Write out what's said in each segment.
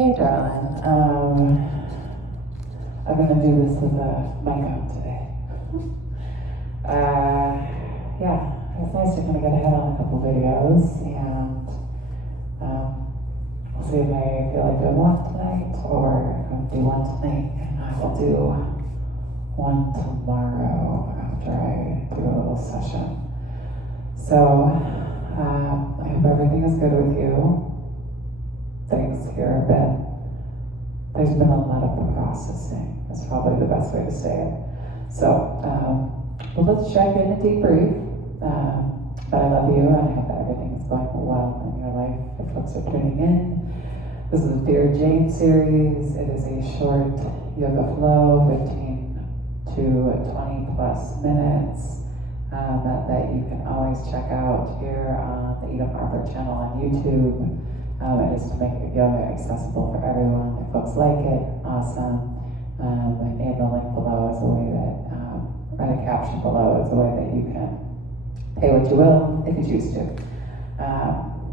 Hey, darling. I'm gonna do this with a mic on today. Yeah, it's nice to kind of get ahead on a couple videos, and we'll see if I feel like doing one tonight, or if I'm gonna do one tonight, and I will do one tomorrow after I do a little session. So, I hope everything is good with you. Things here there's been a lot of processing. That's probably the best way to say it. So, well, let's check in and debrief. But I love you, and I hope that everything is going well in your life. If folks are tuning in, this is the Dear Jane series. It is a short yoga flow, 15 to 20 plus minutes, that you can always check out here on the Eden Harbor channel on YouTube. It is to make yoga accessible for everyone. If folks like it, awesome. And the link below is a way that, or the caption below is a way that you can pay what you will if you choose to,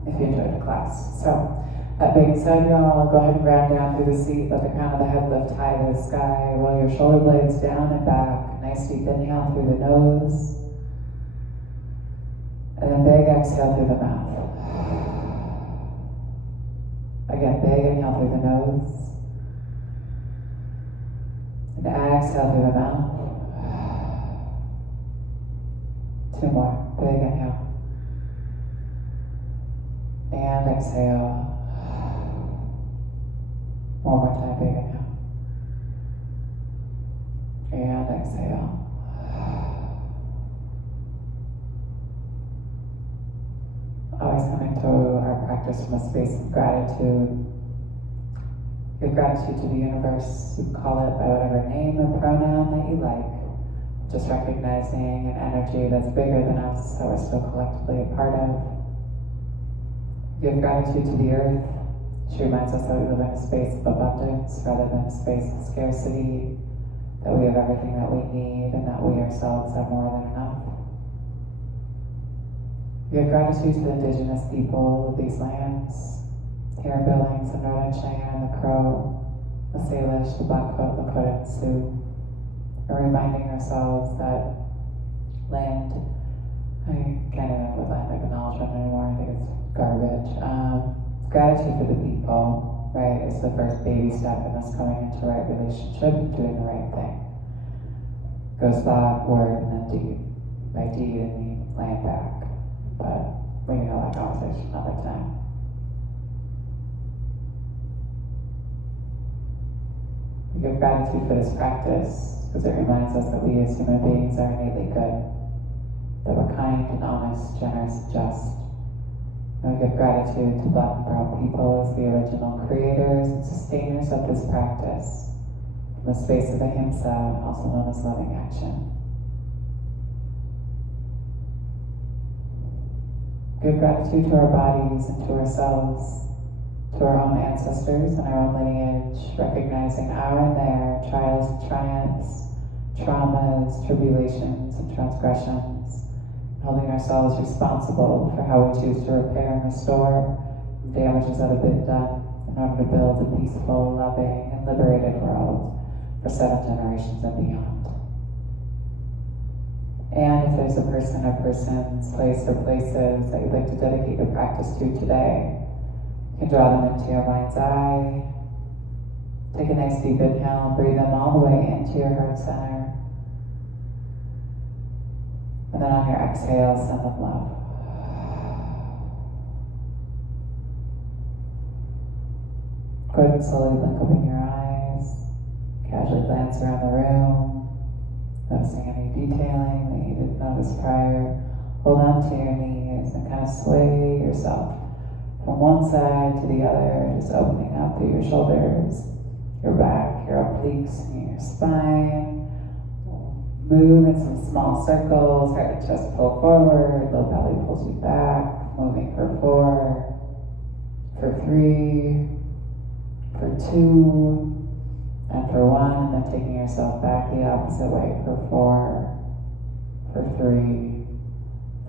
if you enjoyed the class. So, that being said, y'all, go ahead and ground down through the seat, let the crown of the head lift high to the sky, roll your shoulder blades down and back. Nice deep inhale through the nose, and then big exhale through the mouth. Again, big inhale through the nose, and exhale through the mouth. Two more, big inhale, and exhale. One more time, big inhale, and exhale. Always coming to our practice from a space of gratitude. Give gratitude to the universe. You call it by whatever name or pronoun that you like. Just recognizing an energy that's bigger than us that we're still collectively a part of. Give gratitude to the earth. She reminds us that we live in a space of abundance rather than a space of scarcity, that we have everything that we need and that we ourselves have more than enough. We have gratitude to the indigenous people of these lands, here in Billings, the Northern Cheyenne, the Crow, the Salish, the Blackfoot, Lakota, and Sioux. And reminding ourselves that land, I can't even with land acknowledgement anymore, I think it's garbage. Gratitude for the people, right, is the first baby step in us coming into right relationship and doing the right thing. Goes thought, word, and then deed. By deed, I mean land back. But we can have that conversation another time. We give gratitude for this practice because it reminds us that we as human beings are innately good, that we're kind and honest, generous and just. And we give gratitude to Black and Brown people as the original creators and sustainers of this practice from the space of ahimsa, also known as loving action. Give gratitude to our bodies and to ourselves, to our own ancestors and our own lineage, recognizing our and their trials and triumphs, traumas, tribulations, and transgressions, and holding ourselves responsible for how we choose to repair and restore the damages that have been done in order to build a peaceful, loving, and liberated world for 7 generations and beyond. And if there's a person or persons, place or places that you'd like to dedicate your practice to today, you can draw them into your mind's eye. Take a nice deep inhale and breathe them all the way into your heart center. And then on your exhale, send them love. Go ahead and slowly blink open your eyes. Casually glance around the room. Noticing any detailing that you didn't notice prior. Hold on to your knees and kind of sway yourself from one side to the other, just opening up through your shoulders, your back, your obliques, and your spine. Move in some small circles, heart and chest pull forward, low belly pulls you back, moving for 4, for 3, for 2, and for 1, and then taking yourself back the opposite way for 4, for 3,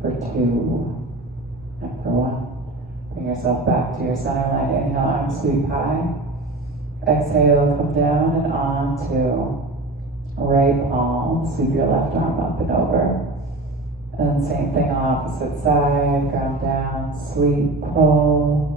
for 2, and for 1. Bring yourself back to your center line. Inhale, arms sweep high. Exhale, come down and onto right palm. Sweep your left arm up and over. And same thing, opposite side. Ground down, sweep, pull.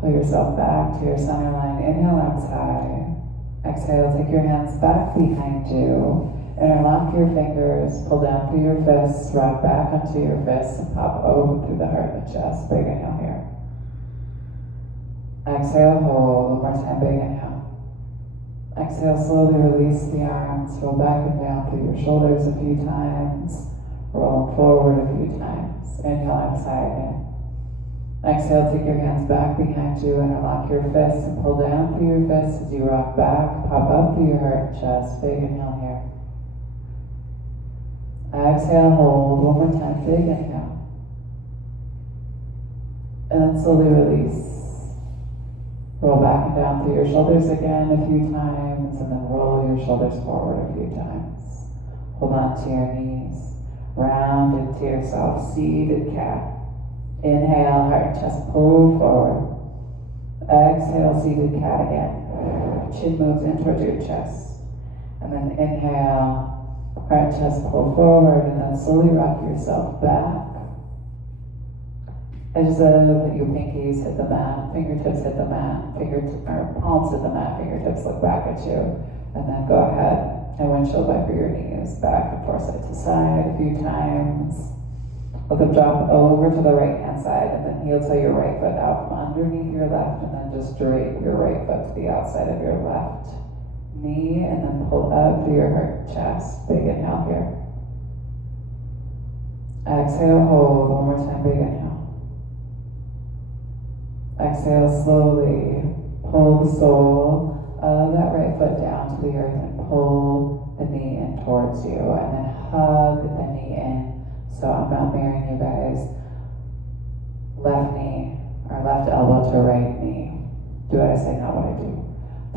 Pull yourself back to your center line. Inhale, arms high. Exhale, take your hands back behind you. Interlock your fingers, pull down through your fists, rock back onto your fists, and pop open through the heart and the chest. Big inhale here. Exhale, hold. One more time, big inhale. Exhale, slowly release the arms. Roll back and down through your shoulders a few times. Roll them forward a few times. Inhale, arms high again. Exhale, take your hands back behind you, interlock your fists, and pull down through your fists as you rock back. Pop up through your heart and chest. Big inhale here. Exhale, hold. One more time, big inhale. And then slowly release. Roll back and down through your shoulders again a few times, and then roll your shoulders forward a few times. Hold on to your knees. Round into yourself, seated cat. Inhale, heart and chest pull forward. Exhale, seated cat again. Chin moves in towards your chest. And then inhale, heart and chest pull forward, and then slowly rock yourself back. Edges of your pinkies hit the mat, fingertips hit the mat, palms hit the mat, fingertips look back at you. And then go ahead and windshield wiper your knees back and forth, side to side a few times. Let them drop over to the right hand side, and then heel toe your right foot out from underneath your left, and then just drape your right foot to the outside of your left knee, and then pull up through your heart and chest. Big inhale here. Exhale, hold. One more time, big inhale. Exhale, slowly pull the sole of that right foot down to the earth and pull the knee in towards you, and then hug the knee in. So I'm not mirroring you guys. Left knee or left elbow to right knee. Do what I say, not what I do.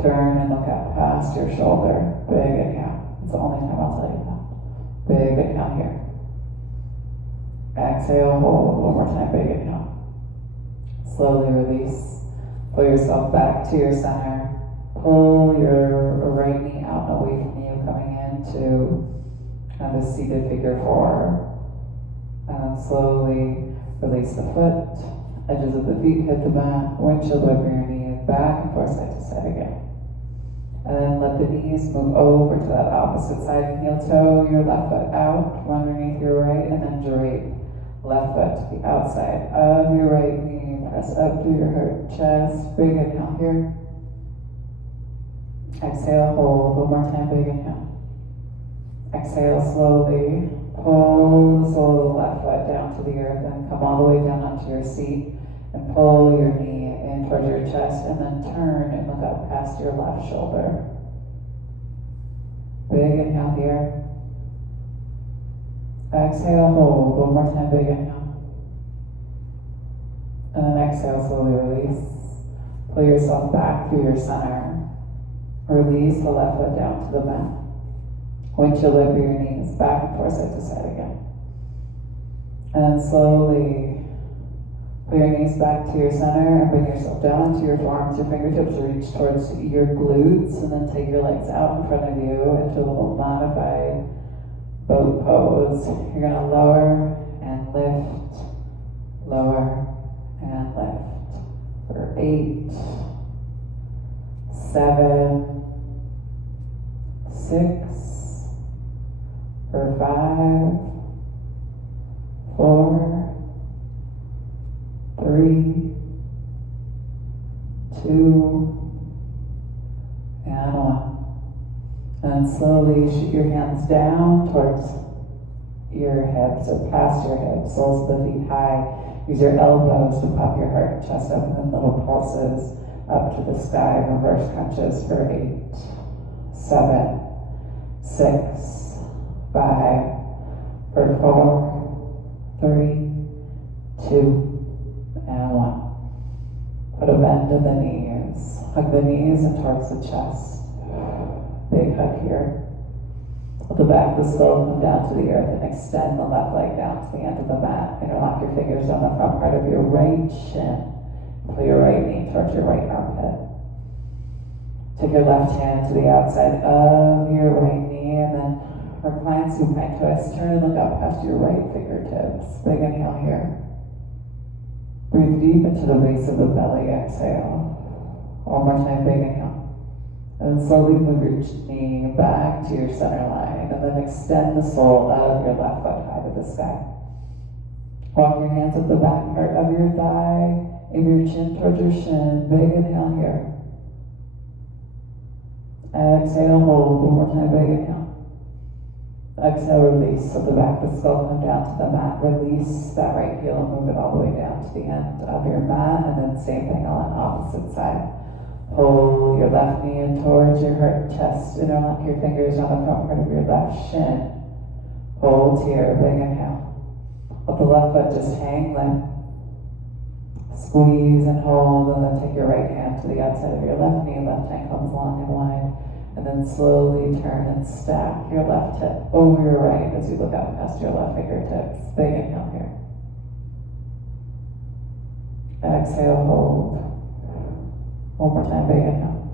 Turn and look up past your shoulder. Big inhale. It's the only time I'll tell you that. Big inhale here. Exhale, hold. One more time, big inhale. Slowly release. Pull yourself back to your center. Pull your right knee out and away from you, coming into kind of the seated figure four. And then slowly release the foot. Edges of the feet hit the mat. Windshield wiper your knees back and forth, side to side again. And then let the knees move over to that opposite side. Heel toe your left foot out from underneath your right, and then drape left foot to the outside of your right knee. Press up through your heart, chest. Big inhale here. Exhale, hold. One more time, big inhale. Exhale, slowly. Pull the sole of the left foot down to the earth, and come all the way down onto your seat, and pull your knee in towards your chest, and then turn and look up past your left shoulder. Big inhale here. Exhale, hold. One more time, big inhale. And then exhale, slowly release. Pull yourself back through your center. Release the left foot down to the mat. Windshield wiper your knees back and forth, side to side again. And then slowly pull your knees back to your center and bring yourself down to your forearms. Your fingertips reach towards your glutes, and then take your legs out in front of you into a little modified boat pose. You're going to lower and lift, lower and lift for 8, 7, 6, for 5, 4, 3, 2, and 1. And slowly shoot your hands down towards your hips or past your hips, soles of the feet high. Use your elbows to pop your heart and chest up, and then little pulses up to the sky, reverse crunches for 8, 7, 6, 5, for 4, 3, 2, and 1. Put a bend in the knees. Hug the knees and towards the chest. Big hug here. Let the back of the skull come down to the earth, and extend the left leg down to the end of the mat. Interlock your fingers on the front part of your right shin. Pull your right knee towards your right armpit. Take your left hand to the outside of your right knee, and then recline supine twist. Turn and look up past your right fingertips. Big inhale here. Breathe deep into the base of the belly. Exhale. One more time, big inhale. And then slowly move your knee back to your center line, and then extend the sole of your left foot high to the sky. Walk your hands up the back part of your thigh, aim your chin towards your shin. Big inhale here. Exhale, hold. One more time, big inhale. Exhale, release. So the back of the skull come down to the mat. Release that right heel and move it all the way down to the end of your mat. And then same thing on the opposite side. Pull your left knee in towards your heart, chest. Interlock your fingers on the front part of your left shin. Hold here, big inhale. Let the left foot just hang limp. Squeeze and hold, and then take your right hand to the outside of your left knee. Left hand comes long and wide. And then slowly turn and stack your left hip over your right as you look out past your left fingertips. Big inhale here. Exhale, hold. One more time, big inhale.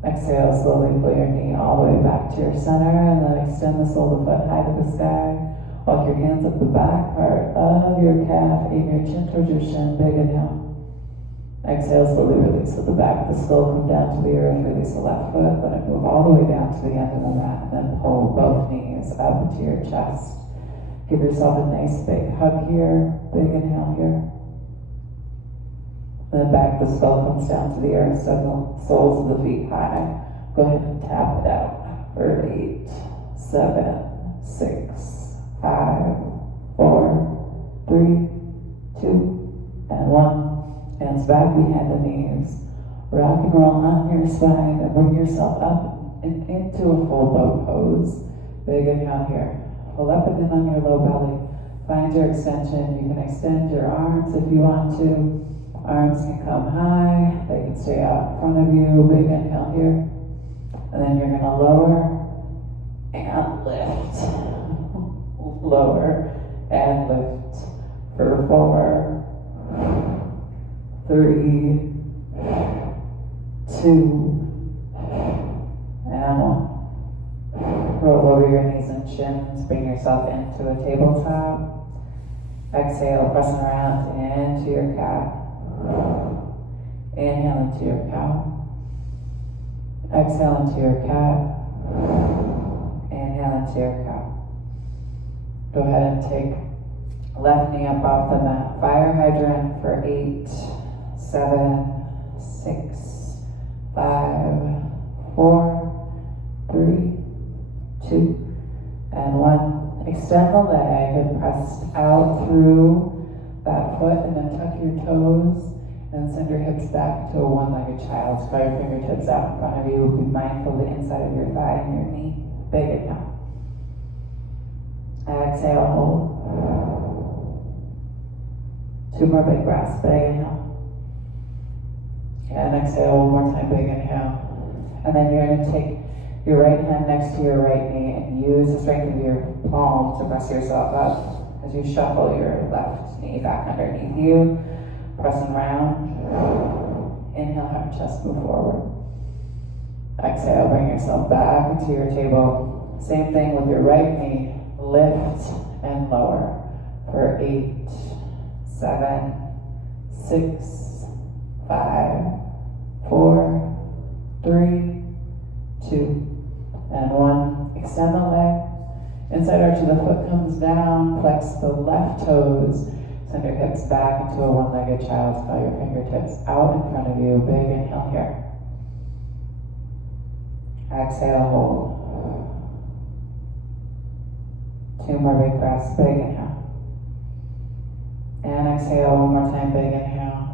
Exhale, slowly pull your knee all the way back to your center, and then extend the sole of the foot high to the sky. Walk your hands up the back part of your calf. Aim your chin towards your shin. Big inhale. Exhale, slowly release. Let the back of the skull come down to the earth. Release the left foot. Let it move all the way down to the end of the mat. And then pull both knees up into your chest. Give yourself a nice big hug here. Big inhale here. And then back of the skull comes down to the earth. Send the soles of the feet high. Go ahead and tap it out for 8, 7, 6, 5, 4, 3, 2, and 1. Hands back behind the knees. Rock and roll on your spine and bring yourself up and into a full boat pose. Big inhale here. Pull up and in on your low belly. Find your extension. You can extend your arms if you want to. Arms can come high. They can stay out in front of you. Big inhale here. And then you're going to lower and lift. Lower and lift for 4, 3, 2, and 1. Roll over your knees and shins. Bring yourself into a tabletop. Exhale, pressing around into your cat. Inhale into your cow. Exhale into your cat. Inhale into your cow. Go ahead and take left knee up off the mat. Fire hydrant for 8, 7, 6, 5, 4, 3, 2, and 1. Extend the leg and press out through that foot, and then tuck your toes and send your hips back to a one-legged child. Spread your fingertips out in front of you. Be mindful of the inside of your thigh and your knee. Big inhale. Exhale, hold. 2 more big breaths. Big inhale. And exhale one more time. Big inhale. And then you're going to take your right hand next to your right knee and use the strength of your palm to press yourself up as you shuffle your left knee back underneath you. Pressing round. Inhale, have your chest move forward. Exhale, bring yourself back into your table. Same thing with your right knee. Lift and lower for 8, 7, 6, 5, 4, 3, 2, and 1. Extend the leg. Inside arch of the foot comes down. Flex the left toes. Send your hips back into a one-legged child's pose. Your fingertips out in front of you. Big inhale here. Exhale, hold. 2 more big breaths. Big inhale. And exhale one more time. Big inhale.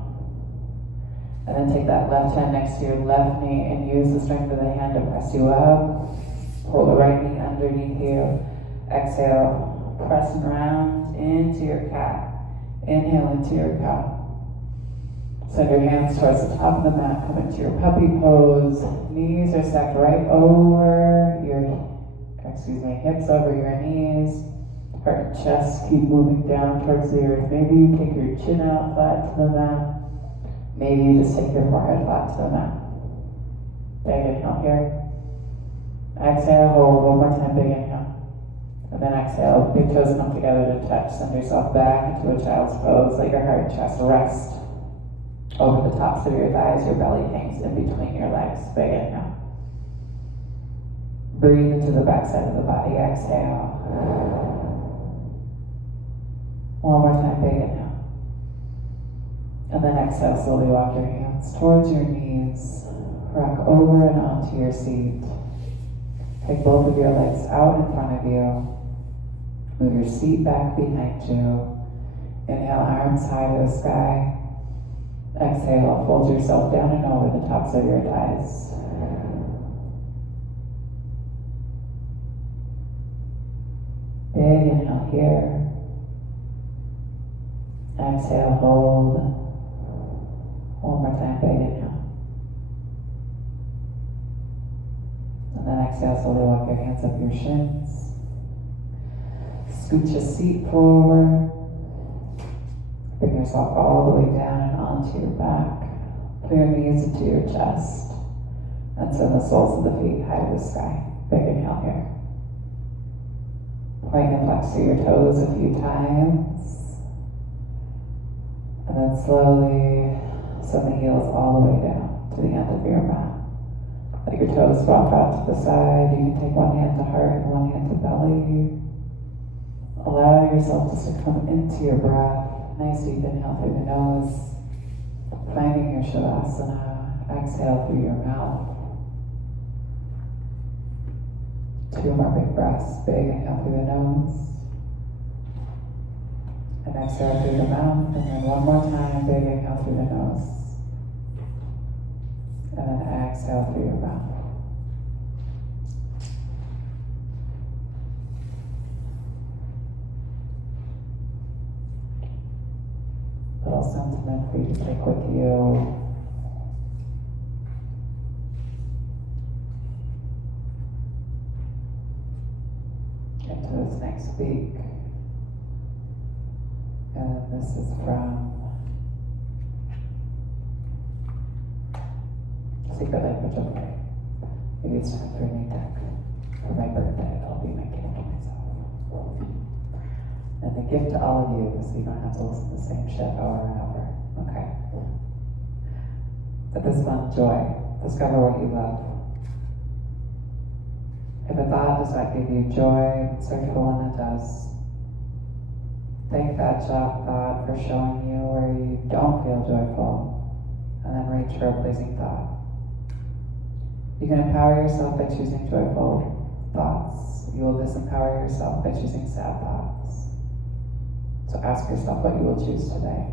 And then take that left hand next to your left knee and use the strength of the hand to press you up. Pull the right knee underneath you. Exhale, pressing around into your cat. Inhale into your cow. Send your hands towards the top of the mat. Come into your puppy pose. Knees are stacked right over your, hips over your knees. Heart and chest keep moving down towards the earth. Maybe you take your chin out flat to the mat. Maybe you just take your forehead flat to the mat. Big inhale here. Exhale, hold one more time, big inhale. And then exhale, big toes come together to touch. Send yourself back into a child's pose. Let your heart and chest rest over the tops of your thighs. Your belly hangs in between your legs. Big inhale. Breathe into the backside of the body. Exhale. One more time, big inhale. And then exhale, slowly walk your hands towards your knees. Rock over and onto your seat. Take both of your legs out in front of you. Move your seat back behind you. Inhale, arms high to the sky. Exhale, fold yourself down and over the tops of your thighs. Big inhale here. Exhale, hold. One more time, big inhale. And then exhale, slowly walk your hands up your shins. Scoot your seat forward. Bring yourself all the way down and onto your back. Pull your knees into your chest. And send the soles of the feet high to the sky. Big inhale here. Point and flex through your toes a few times. And then slowly send the heels all the way down to the end of your mat. Let your toes swap out to the side. You can take one hand to heart and one hand to belly. Allow yourself just to come into your breath. Nice deep inhale through the nose. Finding your Shavasana. Exhale through your mouth. 2 more big breaths. Big inhale through the nose. And exhale through the mouth. And then one more time. Big inhale through the nose. And then exhale through your mouth. Little sentiment for you to take with you. Into this next week. And this is from Secret Language of Life. Maybe it's time for a new deck. For my birthday, I'll be my gift to myself. And the gift to all of you is so you don't have to listen to the same shit over and over. Okay? But this month, joy. Discover what you love. If a thought does not give you joy, search for one that does. Thank that thought for showing you where you don't feel joyful, and then reach for a pleasing thought. You can empower yourself by choosing joyful thoughts. You will disempower yourself by choosing sad thoughts. So ask yourself what you will choose today.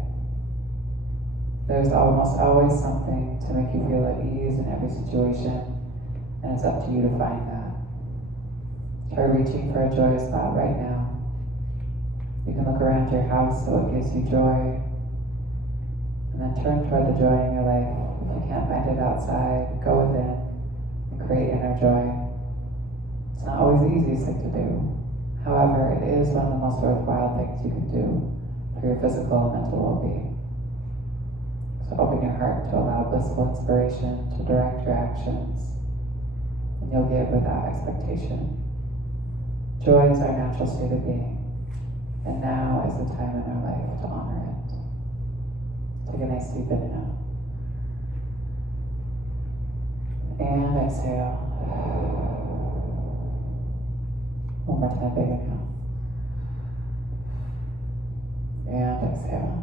There's almost always something to make you feel at ease in every situation, and it's up to you to find that. Try reaching for a joyous thought right now. You can look around your house so it gives you joy, and then turn toward the joy in your life. If you can't find it outside, go within and create inner joy. It's not always the easiest thing to do. However, it is one of the most worthwhile things you can do for your physical and mental well-being. So open your heart to allow blissful inspiration to direct your actions, and you'll give without expectation. Joy is our natural state of being. And now is the time in our life to honor it. Take a nice deep inhale. And exhale. One more time, big inhale. And exhale.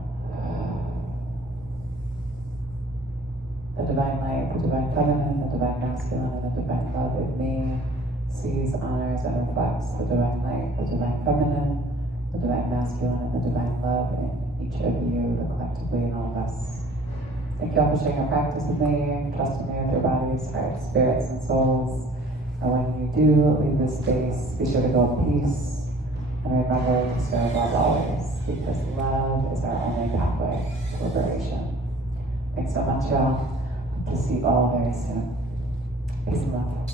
The divine light, the divine feminine, the divine masculine, and the divine love in me sees, honors, and reflects the divine light, the divine feminine, the divine masculine, and the divine love in each of you, the collectively in all of us. Thank you all for sharing your practice with me, trusting me with your bodies, hearts, spirits, and souls. And when you do leave this space, be sure to go in peace, and remember to serve love always, because love is our only pathway to liberation. Thanks so much, y'all. Hope to see you all very soon. Peace and love.